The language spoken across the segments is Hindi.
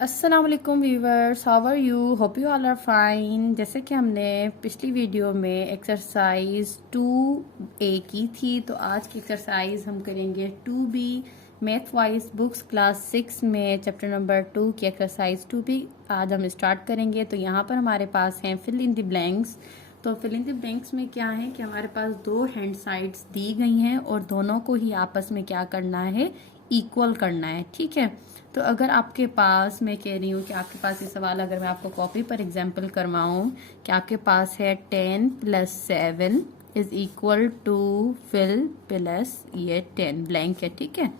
अस्सलाम वालेकुम viewers, how are you? Hope you all are fine. जैसे कि हमने पिछली वीडियो में एक्सरसाइज 2A की थी, तो आज की एक्सरसाइज हम करेंगे 2B math wise books class 6 में चैप्टर नंबर 2 की एक्सरसाइज 2B आज हम स्टार्ट करेंगे। तो यहाँ पर हमारे पास हैं फिल इन द ब्लैंक्स। तो फिल इन द ब्लैंक्स में क्या है कि हमारे पास दो हैंड साइड्स दी गई हैं और दोनों को ही आपस में क्या करना है, इक्वल करना है। ठीक है, तो अगर आपके पास, मैं कह रही हूँ कि आपके पास ये सवाल अगर मैं आपको कॉपी पर एग्जाम्पल करवाऊँ कि आपके पास है 10 + 7 is equal to fill plus ये 10 ब्लैंक है। ठीक है,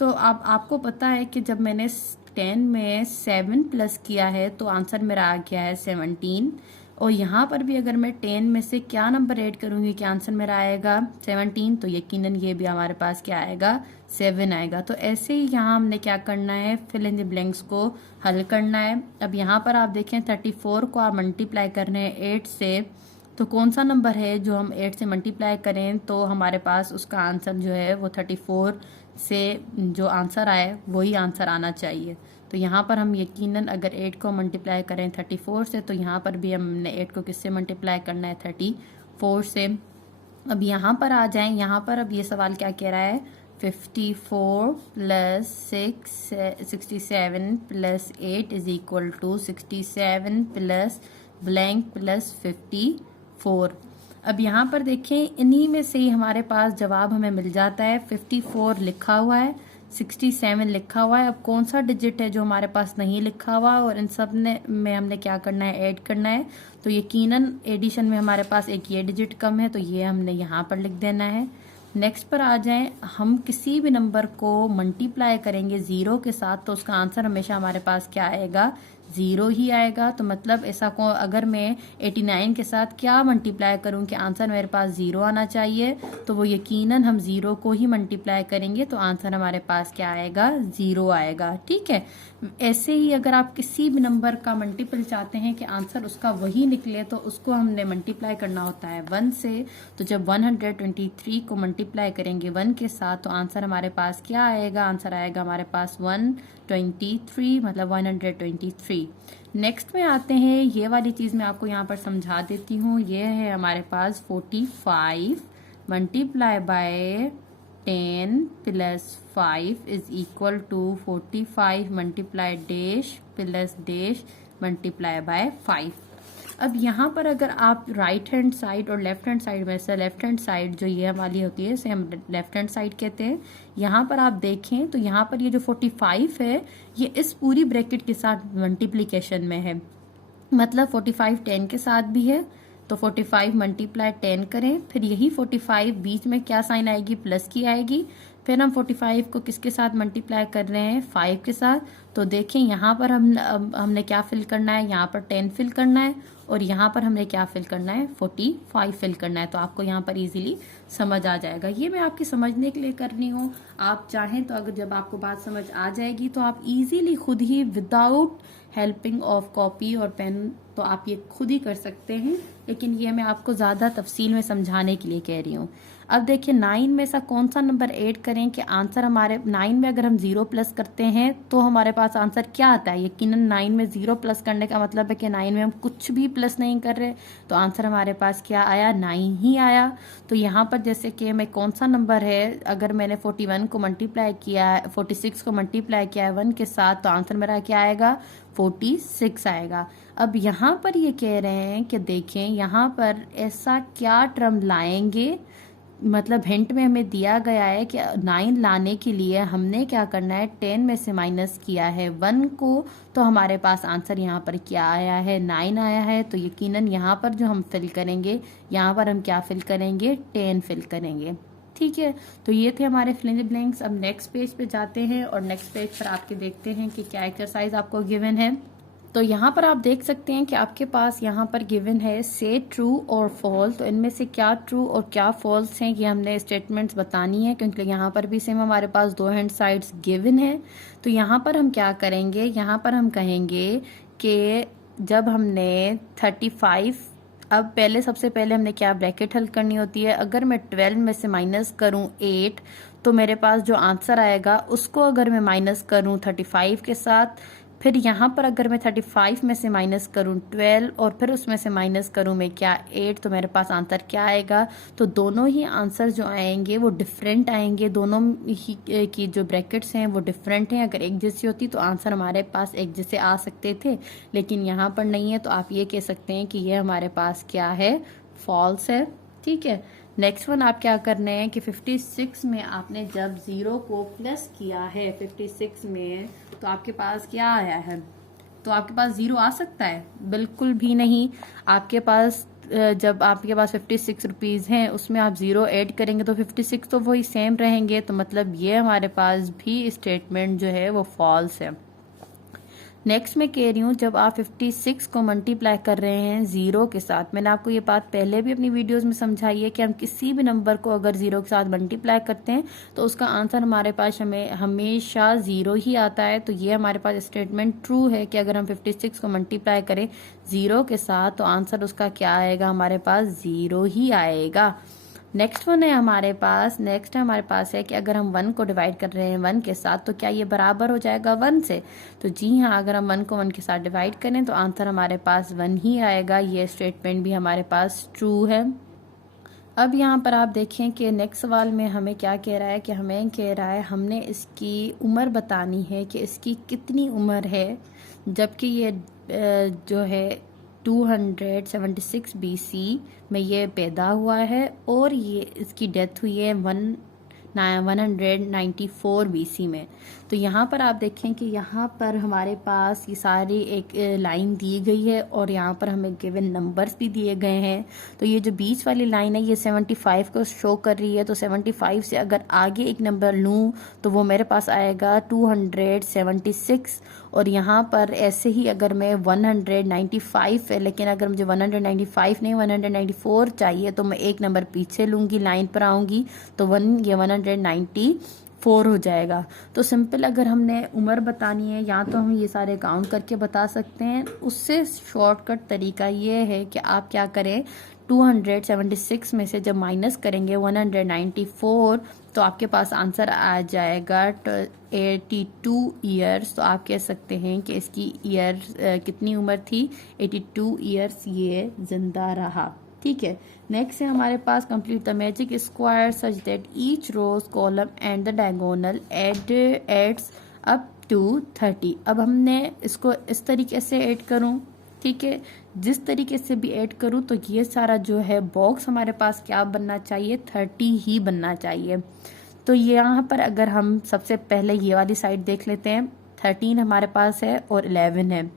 तो अब आपको पता है कि जब मैंने 10 में 7 प्लस किया है तो आंसर मेरा आ गया है 17। और यहाँ पर भी अगर मैं 10 में से क्या नंबर ऐड करूँगी कि आंसर मेरा आएगा 17, तो यकीनन ये भी हमारे पास क्या आएगा, 7 आएगा। तो ऐसे ही यहाँ हमने क्या करना है, फिल इन द ब्लैंक्स को हल करना है। अब यहाँ पर आप देखें 34 को आप मल्टीप्लाई कर रहे हैं 8 से, तो कौन सा नंबर है जो हम 8 से मल्टीप्लाई करें तो हमारे पास उसका आंसर जो है वो 34 से जो आंसर आए वही आंसर आना चाहिए। तो यहाँ पर हम यकीनन अगर 8 को मल्टीप्लाई करें 34 से, तो यहाँ पर भी हमने 8 को किससे मल्टीप्लाई करना है, 34 से। अब यहाँ पर आ जाएं, यहाँ पर अब ये सवाल क्या कह रहा है, 54 + 67 + 8 is equal to 67 plus blank plus 54। अब यहाँ पर देखें, इन्हीं में से ही हमारे पास जवाब हमें मिल जाता है। 54 लिखा हुआ है, 67 लिखा हुआ है। अब कौन सा डिजिट है जो हमारे पास नहीं लिखा हुआ, और इन सब में हमने क्या करना है, ऐड करना है। तो यकीनन एडिशन में हमारे पास एक ये डिजिट कम है, तो ये हमने यहाँ पर लिख देना है। नेक्स्ट पर आ जाएं, हम किसी भी नंबर को मल्टीप्लाई करेंगे 0 के साथ तो उसका आंसर हमेशा हमारे पास क्या आएगा, 0 ही आएगा। तो मतलब ऐसा को अगर मैं 89 के साथ क्या मल्टीप्लाई करूं कि आंसर मेरे पास 0 आना चाहिए, तो वो यकीनन हम 0 को ही मल्टीप्लाई करेंगे तो आंसर हमारे पास क्या आएगा, 0 आएगा। ठीक है, ऐसे ही अगर आप किसी भी नंबर का मल्टीपल चाहते हैं कि आंसर उसका वही निकले, तो उसको हमने मल्टीप्लाई करना होता है 1 से। तो जब 123 को मल्टीप्लाई करेंगे 1 के साथ तो आंसर हमारे पास क्या आएगा, आंसर आएगा हमारे पास 123, मतलब 123। नेक्स्ट में आते हैं, ये वाली चीज़ मैं आपको यहाँ पर समझा देती हूँ। ये है हमारे पास 45 multiply by 10 + 5 is equal to 45 multiply dash plus dash multiply by 5। अब यहाँ पर अगर आप राइट हैंड साइड और लेफ्ट हैंड साइड में से, लेफ्ट हैंड साइड जो ये वाली होती है इसे हम लेफ्ट हैंड साइड कहते हैं। यहाँ पर आप देखें तो यहाँ पर ये जो 45 है ये इस पूरी ब्रैकेट के साथ मल्टीप्लिकेशन में है, मतलब 45 10 के साथ भी है। तो 45 मल्टीप्लाई 10 करें, फिर यही 45 बीच में क्या साइन आएगी, प्लस की आएगी। फिर हम 45 को किसके साथ मल्टीप्लाई कर रहे हैं, 5 के साथ। तो देखें यहाँ पर हमने क्या फिल करना है, यहाँ पर 10 फिल करना है और यहाँ पर हमने क्या फिल करना है, 45 फिल करना है। तो आपको यहाँ पर इजीली समझ आ जाएगा। ये मैं आपकी समझने के लिए कर रही हूँ। आप चाहें तो अगर जब आपको बात समझ आ जाएगी तो आप इजीली खुद ही विदाउट हेल्पिंग ऑफ कॉपी और पेन तो आप ये खुद ही कर सकते हैं, लेकिन ये मैं आपको ज़्यादा तफसील में समझाने के लिए कह रही हूँ। अब देखिए 9 में से कौन सा नंबर ऐड करें कि आंसर हमारे 9 में अगर हम 0 प्लस करते हैं तो हमारे पास आंसर क्या आता है। यकीनन 9 में 0 प्लस करने का मतलब है कि 9 में हम कुछ भी प्लस नहीं कर रहे, तो आंसर हमारे पास क्या आया, 9 ही आया। तो यहाँ पर जैसे कि मैं कौन सा नंबर है, अगर मैंने 41 को मल्टीप्लाई किया है, 46 को मल्टीप्लाई किया है 1 के साथ, तो आंसर मेरा क्या आएगा, 46 आएगा। अब यहाँ पर ये कह रहे हैं कि देखें यहाँ पर ऐसा क्या टर्म लाएंगे, मतलब हिंट में हमें दिया गया है कि 9 लाने के लिए हमने क्या करना है, 10 में से माइनस किया है 1 को, तो हमारे पास आंसर यहाँ पर क्या आया है, 9 आया है। तो यकीनन यहाँ पर जो हम फिल करेंगे, यहाँ पर हम क्या फिल करेंगे, 10 फिल करेंगे। ठीक है, तो ये थे हमारे फिल इन द ब्लैंक्स। अब नेक्स्ट पेज पे जाते हैं और नेक्स्ट पेज पर आपके देखते हैं कि क्या एक्सरसाइज आपको गिवन है। तो यहाँ पर आप देख सकते हैं कि आपके पास यहाँ पर गिवन है से ट्रू और फॉल्स। तो इनमें से क्या ट्रू और क्या फॉल्स हैं ये हमने स्टेटमेंट्स बतानी है, क्योंकि यहाँ पर भी सेम हमारे पास दो हैंड साइड्स गिवन है। तो यहाँ पर हम क्या करेंगे, यहाँ पर हम कहेंगे कि जब हमने 35, अब पहले सबसे पहले हमने क्या ब्रैकेट हल करनी होती है। अगर मैं 12 में से माइनस करूँ 8, तो मेरे पास जो आंसर आएगा उसको अगर मैं माइनस करूँ 35 के साथ, फिर यहाँ पर अगर मैं 35 में से माइनस करूँ 12 और फिर उसमें से माइनस करूँ मैं क्या 8, तो मेरे पास आंसर क्या आएगा? तो दोनों ही आंसर जो आएंगे वो डिफरेंट आएंगे, दोनों ही की जो ब्रैकेट्स हैं वो डिफरेंट हैं। अगर एक जैसी होती तो आंसर हमारे पास एक जैसे आ सकते थे, लेकिन यहाँ पर नहीं है, तो आप ये कह सकते हैं कि ये हमारे पास क्या है? फॉल्स है। ठीक है, नेक्स्ट वन आप क्या करने हैं कि 56 में आपने जब 0 को प्लस किया है 56 में, तो आपके पास क्या आया है? तो आपके पास 0 आ सकता है? बिल्कुल भी नहीं। आपके पास जब आपके पास 56 रुपीज़ हैं उसमें आप 0 ऐड करेंगे तो 56 तो वही सेम रहेंगे, तो मतलब ये हमारे पास भी स्टेटमेंट जो है वो फॉल्स है। नेक्स्ट मैं कह रही हूँ जब आप 56 को मल्टीप्लाई कर रहे हैं 0 के साथ, मैंने आपको ये बात पहले भी अपनी वीडियोस में समझाई है कि हम किसी भी नंबर को अगर 0 के साथ मल्टीप्लाई करते हैं तो उसका आंसर हमारे पास हमेशा 0 ही आता है। तो ये हमारे पास स्टेटमेंट ट्रू है कि अगर हम 56 को मल्टीप्लाई करें 0 के साथ तो आंसर उसका क्या आएगा? हमारे पास 0 ही आएगा। नेक्स्ट वन है हमारे पास है कि अगर हम 1 को डिवाइड कर रहे हैं 1 के साथ तो क्या ये बराबर हो जाएगा 1 से? तो जी हाँ, अगर हम 1 को 1 के साथ डिवाइड करें तो आंसर हमारे पास 1 ही आएगा। ये स्टेटमेंट भी हमारे पास ट्रू है। अब यहाँ पर आप देखें कि नेक्स्ट सवाल में हमें क्या कह रहा है कि हमें कह रहा है हमने इसकी उम्र बतानी है कि इसकी कितनी उम्र है, जबकि ये जो है 276 BC में ये पैदा हुआ है और ये इसकी डेथ हुई है 194 BC में। तो यहाँ पर आप देखें कि यहाँ पर हमारे पास ये सारी एक लाइन दी गई है और यहाँ पर हमें गिवन नंबर्स भी दिए गए हैं। तो ये जो बीच वाली लाइन है ये 75 को शो कर रही है, तो 75 से अगर आगे एक नंबर लूँ तो वो मेरे पास आएगा 276। और यहाँ पर ऐसे ही अगर मैं 195 है, लेकिन अगर मुझे 195 नहीं 194 चाहिए तो मैं एक नंबर पीछे लूँगी, लाइन पर आऊँगी तो 194 हो जाएगा। तो सिंपल अगर हमने उम्र बतानी है या तो हम ये सारे काउंट करके बता सकते हैं, उससे शॉर्टकट तरीका ये है कि आप क्या करें 276 में से जब माइनस करेंगे 194 तो आपके पास आंसर आ जाएगा 82 ईयर्स। तो आप कह सकते हैं कि इसकी कितनी उम्र थी? 82 ईयर्स ये जिंदा रहा। ठीक है, नेक्स्ट है हमारे पास complete the magic square such that each row column and the diagonal adds up to 30। अब हमने इसको इस तरीके से ऐड करूं, ठीक है, जिस तरीके से भी ऐड करूं तो ये सारा जो है बॉक्स हमारे पास क्या बनना चाहिए? 30 ही बनना चाहिए। तो यहाँ पर अगर हम सबसे पहले ये वाली साइड देख लेते हैं, 13 हमारे पास है और 11 है।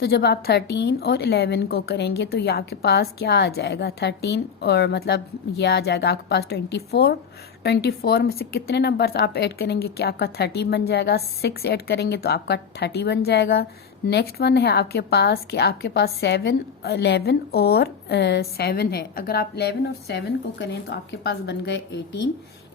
तो जब आप 13 और 11 को करेंगे तो ये आपके पास क्या आ जाएगा? 13 और मतलब ये आ जाएगा आपके पास 24 में से कितने नंबर्स आप ऐड करेंगे कि आपका 30 बन जाएगा? 6 ऐड करेंगे तो आपका 30 बन जाएगा। नेक्स्ट वन है आपके पास कि आपके पास 7, 11 और 7 है। अगर आप 11 और 7 को करें तो आपके पास बन गए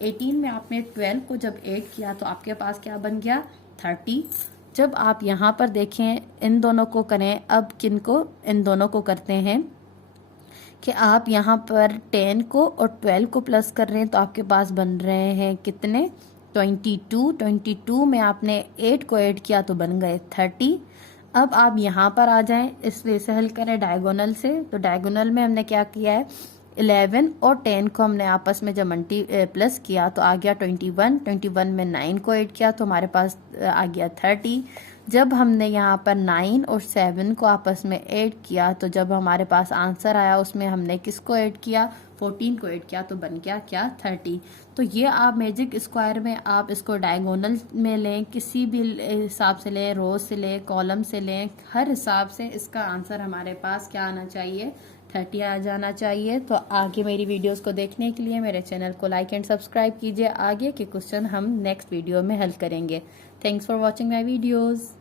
18 में आपने 12 को जब ऐड किया तो आपके पास क्या बन गया? 30। जब आप यहाँ पर देखें इन दोनों को करें, अब किनको? इन दोनों को करते हैं कि आप यहाँ पर 10 को और 12 को प्लस कर रहे हैं तो आपके पास बन रहे हैं कितने? 22 में आपने 8 को ऐड किया तो बन गए 30। अब आप यहाँ पर आ जाएं, इसलिए इसे हल करें डायगोनल से। तो डायगोनल में हमने क्या किया है? 11 और 10 को हमने आपस में जब प्लस किया तो आ गया 21 में 9 को ऐड किया तो हमारे पास आ गया 30। जब हमने यहाँ पर 9 और 7 को आपस में ऐड किया तो जब हमारे पास आंसर आया उसमें हमने किसको ऐड किया? 14 को ऐड किया तो बन गया क्या? 30। तो ये आप मैजिक स्क्वायर में आप इसको डायगोनल में लें, किसी भी हिसाब से लें, रोज से लें, कॉलम से लें, हर हिसाब से इसका आंसर हमारे पास क्या आना चाहिए? 30 आ जाना चाहिए। तो आगे मेरी वीडियोस को देखने के लिए मेरे चैनल को लाइक एंड सब्सक्राइब कीजिए। आगे के क्वेश्चन हम नेक्स्ट वीडियो में हल करेंगे। Thanks for watching my videos.